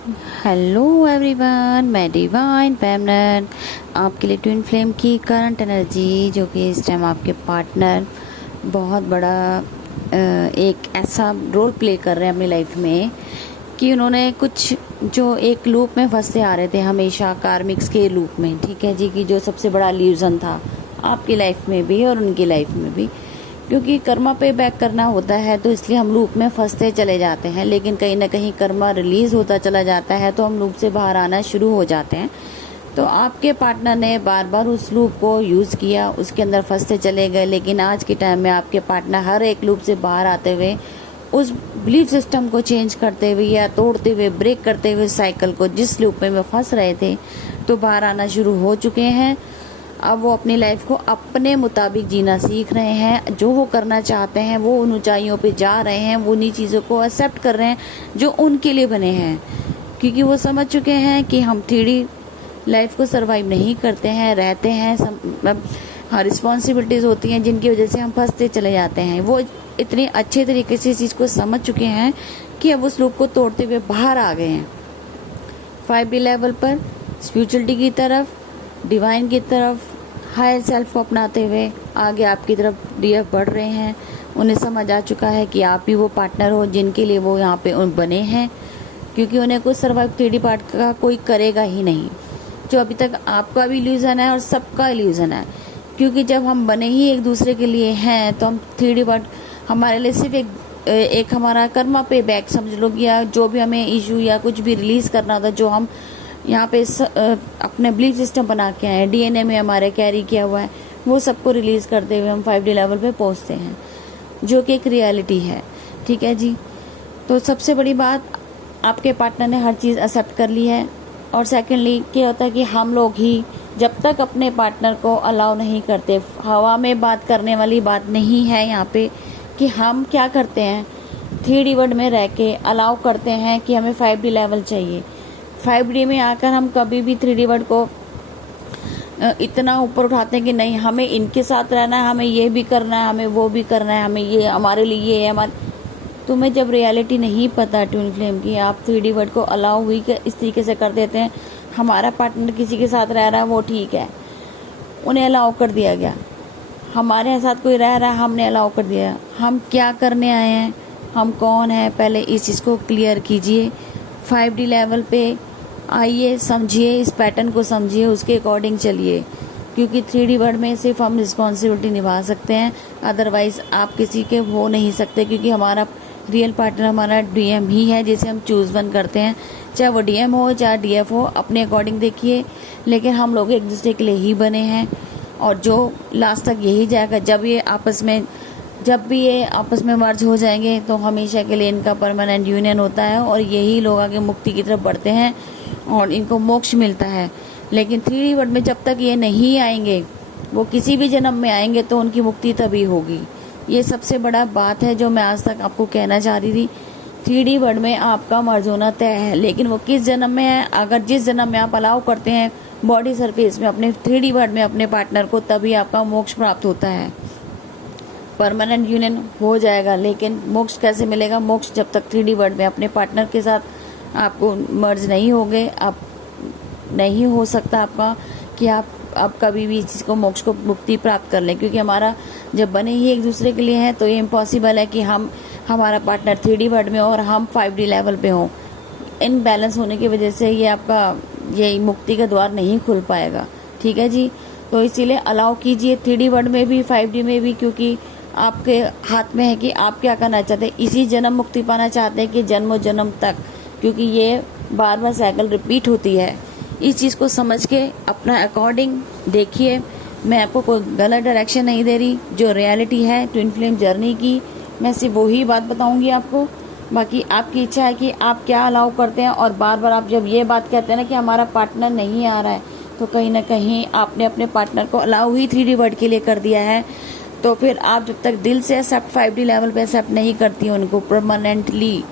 Hello everyone, मैं divine feminine आपके लिए ट्विन फ्लेम की करंट एनर्जी, जो कि इस टाइम आपके पार्टनर बहुत बड़ा एक ऐसा रोल प्ले कर रहे हैं अपनी लाइफ में कि उन्होंने कुछ जो एक लूप में फंसते आ रहे थे हमेशा, कार्मिक्स के लूप में, ठीक है जी, कि जो सबसे बड़ा इल्यूजन था आपकी लाइफ में भी और उनकी लाइफ में भी, क्योंकि कर्मा पे बैक करना होता है तो इसलिए हम लूप में फंसते चले जाते हैं। लेकिन कहीं ना कहीं कर्मा रिलीज होता चला जाता है तो हम लूप से बाहर आना शुरू हो जाते हैं। तो आपके पार्टनर ने बार बार उस लूप को यूज़ किया, उसके अंदर फंसते चले गए। लेकिन आज के टाइम में आपके पार्टनर हर एक लूप से बाहर आते हुए, उस बिलीफ सिस्टम को चेंज करते हुए या तोड़ते हुए, ब्रेक करते हुए साइकिल को, जिस लूप में वो फंस रहे थे, तो बाहर आना शुरू हो चुके हैं। अब वो अपनी लाइफ को अपने मुताबिक जीना सीख रहे हैं। जो वो करना चाहते हैं वो उन ऊंचाइयों पे जा रहे हैं, वो उन्हीं चीज़ों को एक्सेप्ट कर रहे हैं जो उनके लिए बने हैं, क्योंकि वो समझ चुके हैं कि हम 3D लाइफ को सरवाइव नहीं करते हैं, रहते हैं। हाँ, रिस्पॉन्सिबिलिटीज़ होती हैं जिनकी वजह से हम फंसते चले जाते हैं। वो इतने अच्छे तरीके से इस चीज़ को समझ चुके हैं कि अब उस लूप को तोड़ते हुए बाहर आ गए हैं 5D लेवल पर, स्पिरिचुअलिटी की तरफ, डिवाइन की तरफ, हायर सेल्फ को अपनाते हुए आगे आपकी तरफ डीएफ बढ़ रहे हैं। उन्हें समझ आ चुका है कि आप ही वो पार्टनर हो जिनके लिए वो यहाँ पे बने हैं, क्योंकि उन्हें कुछ सर्वाइव 3D पार्ट का कोई करेगा ही नहीं। जो अभी तक आपका भी इल्यूजन है और सबका इल्यूजन है, क्योंकि जब हम बने ही एक दूसरे के लिए हैं तो हम 3D पार्ट हमारे लिए सिर्फ एक हमारा कर्मा पे बैक समझ लो, या जो भी हमें इशू या कुछ भी रिलीज करना होता, जो हम यहाँ पे अपने बिलीफ सिस्टम बना के आए, डीएनए में हमारे कैरी किया हुआ है, वो सबको रिलीज करते हुए हम 5D लेवल पे पहुँचते हैं, जो कि एक रियलिटी है। ठीक है जी। तो सबसे बड़ी बात, आपके पार्टनर ने हर चीज़ एक्सेप्ट कर ली है। और सेकेंडली क्या होता है कि हम लोग ही जब तक अपने पार्टनर को अलाउ नहीं करते, हवा में बात करने वाली बात नहीं है यहाँ पे, कि हम क्या करते हैं 3D वर्ड में रह के अलाउ करते हैं कि हमें 5D लेवल चाहिए। 5D में आकर हम कभी भी 3D वर्ड को इतना ऊपर उठाते हैं कि नहीं, हमें इनके साथ रहना है, हमें ये भी करना है, हमें वो भी करना है, हमें ये हमारे लिए ये है, हमारे। तुम्हें जब रियलिटी नहीं पता ट्विन फ्लेम की, आप 3D वर्ड को अलाउ हुई कि इस तरीके से कर देते हैं। हमारा पार्टनर किसी के साथ रह रहा है, वो ठीक है, उन्हें अलाउ कर दिया गया। हमारे साथ कोई रह रहा है, हमने अलाउ कर दिया। हम क्या करने आए हैं, हम कौन हैं, पहले इस चीज़ को क्लियर कीजिए। 5D लेवल पे आइए, समझिए, इस पैटर्न को समझिए, उसके अकॉर्डिंग चलिए, क्योंकि 3D वर्ड में सिर्फ हम रिस्पॉन्सिबिलिटी निभा सकते हैं, अदरवाइज आप किसी के हो नहीं सकते, क्योंकि हमारा रियल पार्टनर हमारा डीएम ही है, जिसे हम चूज़ वन करते हैं। चाहे वो डीएम हो चाहे डीएफ हो, अपने अकॉर्डिंग देखिए, लेकिन हम लोग एक दूसरे के लिए ही बने हैं और जो लास्ट तक यही जाएगा। जब भी ये आपस में मर्ज हो जाएंगे तो हमेशा के लिए इनका परमानेंट यूनियन होता है और यही लोग आगे मुक्ति की तरफ बढ़ते हैं और इनको मोक्ष मिलता है। लेकिन 3D वर्ड में जब तक ये नहीं आएंगे, वो किसी भी जन्म में आएंगे तो उनकी मुक्ति तभी होगी। ये सबसे बड़ा बात है जो मैं आज तक आपको कहना चाह रही थी। 3D वर्ड में आपका मर्ज होना तय है, लेकिन वो किस जन्म में है। अगर जिस जन्म में आप अलाउ करते हैं बॉडी सरफेस में अपने 3D वर्ड में अपने पार्टनर को, तभी आपका मोक्ष प्राप्त होता है, परमानेंट यूनियन हो जाएगा। लेकिन मोक्ष कैसे मिलेगा? मोक्ष जब तक 3D वर्ड में अपने पार्टनर के साथ आपको मर्ज नहीं हो गए, आप नहीं हो सकता आपका कि आप कभी भी इस चीज़ को, मोक्ष को, मुक्ति प्राप्त कर लें, क्योंकि हमारा जब बने ही एक दूसरे के लिए हैं तो ये इम्पॉसिबल है कि हमारा पार्टनर 3D वर्ड में और हम 5D लेवल पे हों। इन बैलेंस होने की वजह से ये मुक्ति का द्वार नहीं खुल पाएगा। ठीक है जी। तो इसीलिए अलाउ कीजिए 3D वर्ड में भी 5D में भी, क्योंकि आपके हाथ में है कि आप क्या करना चाहते हैं। इसी जन्म मुक्ति पाना चाहते हैं कि जन्मों जन्म तक, क्योंकि ये बार बार साइकिल रिपीट होती है। इस चीज़ को समझ के अपना अकॉर्डिंग देखिए। मैं आपको कोई गलत डायरेक्शन नहीं दे रही, जो रियलिटी है ट्विन फ्लेम जर्नी की, मैं सिर्फ वही बात बताऊंगी आपको। बाकी आपकी इच्छा है कि आप क्या अलाउ करते हैं। और बार बार आप जब ये बात कहते हैं ना कि हमारा पार्टनर नहीं आ रहा है, तो कहीं ना कहीं आपने अपने पार्टनर को अलाउ ही 3D वर्ड के लिए कर दिया है। तो फिर आप जब तक दिल से एक्सेप्ट 5D लेवल पे एक्सेप्ट नहीं करती हैं उनको परमानेंटली,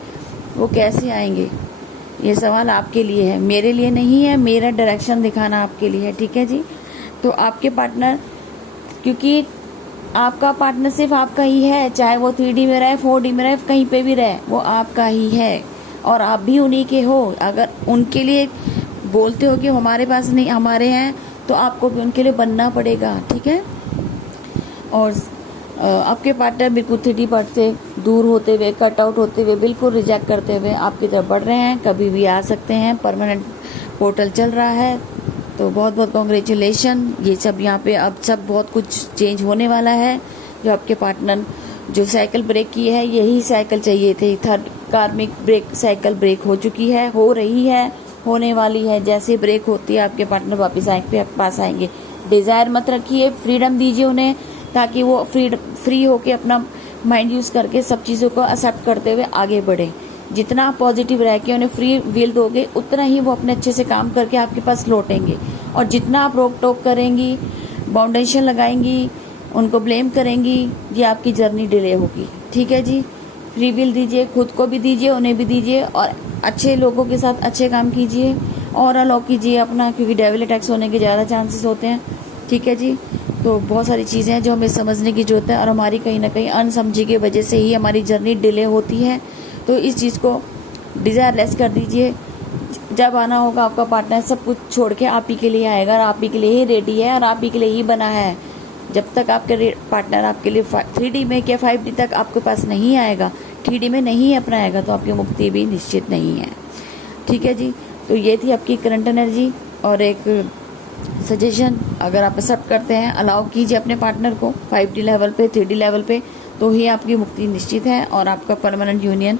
वो कैसे आएंगे? ये सवाल आपके लिए है, मेरे लिए नहीं है। मेरा डायरेक्शन दिखाना आपके लिए है। ठीक है जी। तो आपके पार्टनर, क्योंकि आपका पार्टनर सिर्फ आपका ही है, चाहे वो 3D में रहे, 4D में रहे, कहीं पे भी रहे, वो आपका ही है। और आप भी उन्हीं के हो। अगर उनके लिए बोलते हो कि हमारे पास नहीं हमारे हैं, तो आपको भी उनके लिए बनना पड़ेगा, ठीक है। और आपके पार्टनर बिल्कुल 3D पार्ट से दूर होते हुए, कट आउट होते हुए, बिल्कुल रिजेक्ट करते हुए आपकी तरफ बढ़ रहे हैं, कभी भी आ सकते हैं। परमानेंट पोर्टल चल रहा है, तो बहुत बहुत कॉन्ग्रेचुलेशन। ये सब यहाँ पे अब सब बहुत कुछ चेंज होने वाला है। जो आपके पार्टनर जो साइकिल ब्रेक की है, यही साइकिल चाहिए थी। थर्ड कार्मिक ब्रेक साइकिल ब्रेक हो चुकी है, हो रही है, होने वाली है। जैसे ब्रेक होती है आपके पार्टनर वापस आपके पास आएंगे। डिज़ायर मत रखिए, फ्रीडम दीजिए उन्हें, ताकि वो फ्री होके अपना माइंड यूज़ करके सब चीज़ों को एक्सेप्ट करते हुए आगे बढ़े। जितना आप पॉजिटिव रह के उन्हें फ्री विल दोगे, उतना ही वो अपने अच्छे से काम करके आपके पास लौटेंगे। और जितना आप रोक टोक करेंगी, बाउंडेशन लगाएंगी, उनको ब्लेम करेंगी, ये आपकी जर्नी डिले होगी, ठीक है जी। फ्री विल दीजिए, खुद को भी दीजिए, उन्हें भी दीजिए, और अच्छे लोगों के साथ अच्छे काम कीजिए और अलाउ कीजिए अपना, क्योंकि डेविल अटैक्स होने के ज़्यादा चांसेस होते हैं, ठीक है जी। तो बहुत सारी चीज़ें हैं जो हमें समझने की जरूरत है, और हमारी कहीं ना कहीं अनसमझी की वजह से ही हमारी जर्नी डिले होती है। तो इस चीज़ को डिज़ायरलेस कर दीजिए। जब आना होगा आपका पार्टनर सब कुछ छोड़ के आप ही के लिए आएगा, और आप ही के लिए ही रेडी है, और आप ही के लिए ही बना है। जब तक आपके पार्टनर आपके लिए 3D में क्या 5D तक आपके पास नहीं आएगा, 3D में नहीं अपनाएगा, तो आपकी मुक्ति भी निश्चित नहीं है, ठीक है जी। तो ये थी आपकी करंट एनर्जी, और एक सजेशन, अगर आप एक्सेप्ट करते हैं, अलाउ कीजिए अपने पार्टनर को 5D लेवल पे, 3D लेवल पे, तो ही आपकी मुक्ति निश्चित है। और आपका परमानेंट यूनियन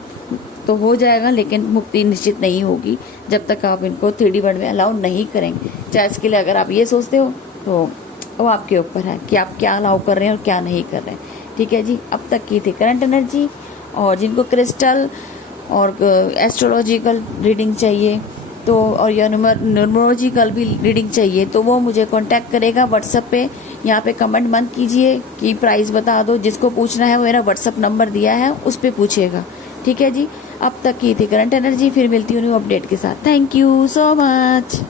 तो हो जाएगा, लेकिन मुक्ति निश्चित नहीं होगी जब तक आप इनको 3D वर्ल्ड में अलाउ नहीं करेंगे। चाहे इसके लिए अगर आप ये सोचते हो, तो वो आपके ऊपर है कि आप क्या अलाउ कर रहे हैं और क्या नहीं कर रहे हैं, ठीक है जी। अब तक की थी करंट एनर्जी। और जिनको क्रिस्टल और एस्ट्रोलॉजिकल रीडिंग चाहिए, तो और या न्यूमरोलॉजिकल भी रीडिंग चाहिए, तो वो मुझे कांटेक्ट करेगा व्हाट्सएप पे। यहाँ पे कमेंट मत कीजिए कि प्राइस बता दो, जिसको पूछना है वो मेरा व्हाट्सएप नंबर दिया है, उस पर पूछिएगा, ठीक है जी। अब तक की थी करंट एनर्जी, फिर मिलती हूँ न्यू अपडेट के साथ। Thank you so much.